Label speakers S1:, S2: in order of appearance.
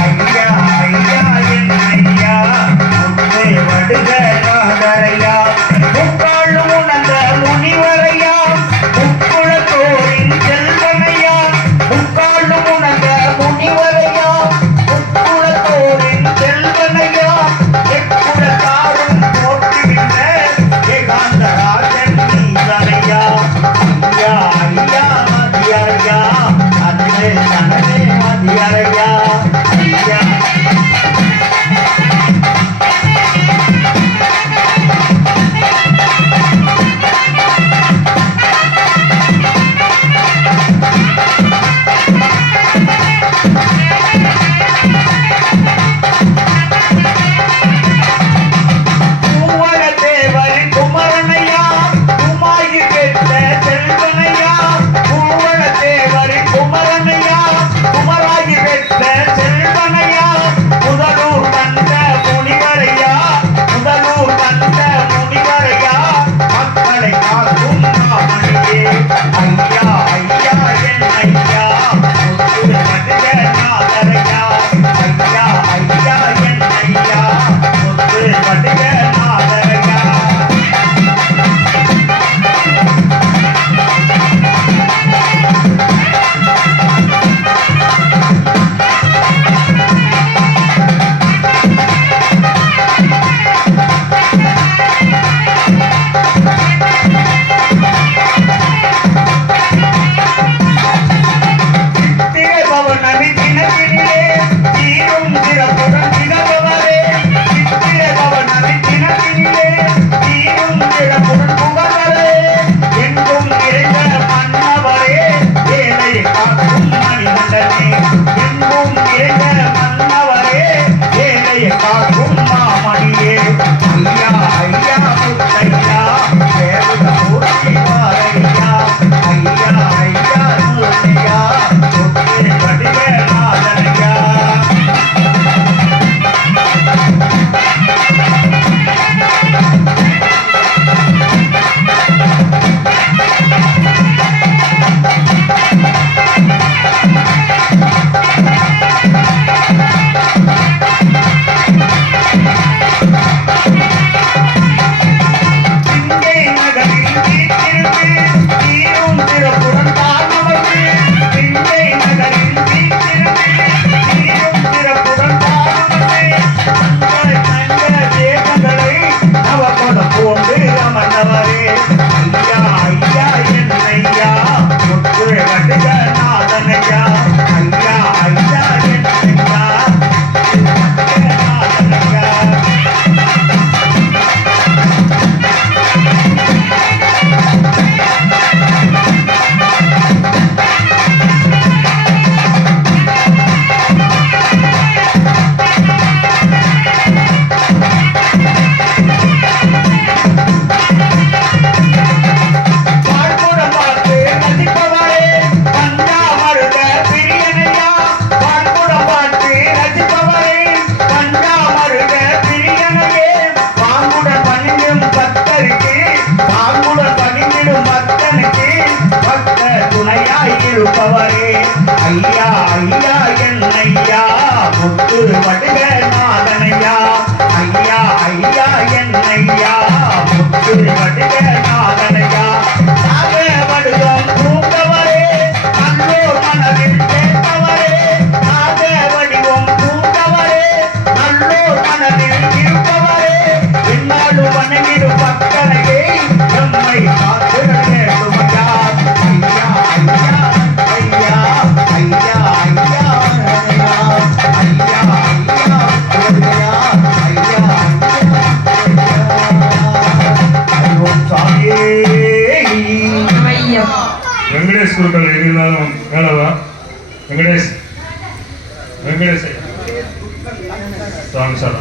S1: ஐயா ஐயா என் ஐயா வடுக துணையாய் இருப்பவரே ஐயா ஐயா என்னையா முத்து
S2: வடிவேல் ವೆಂಕಟೇಶ್ ಗುರುಗಳು ಏನಿಲ್ಲ ಹೇಳವ ವೆಂಕಟೇಶ್ ವೆಂಕಟೇಶ್ ಸ್ವಾಮಿ ಸರ್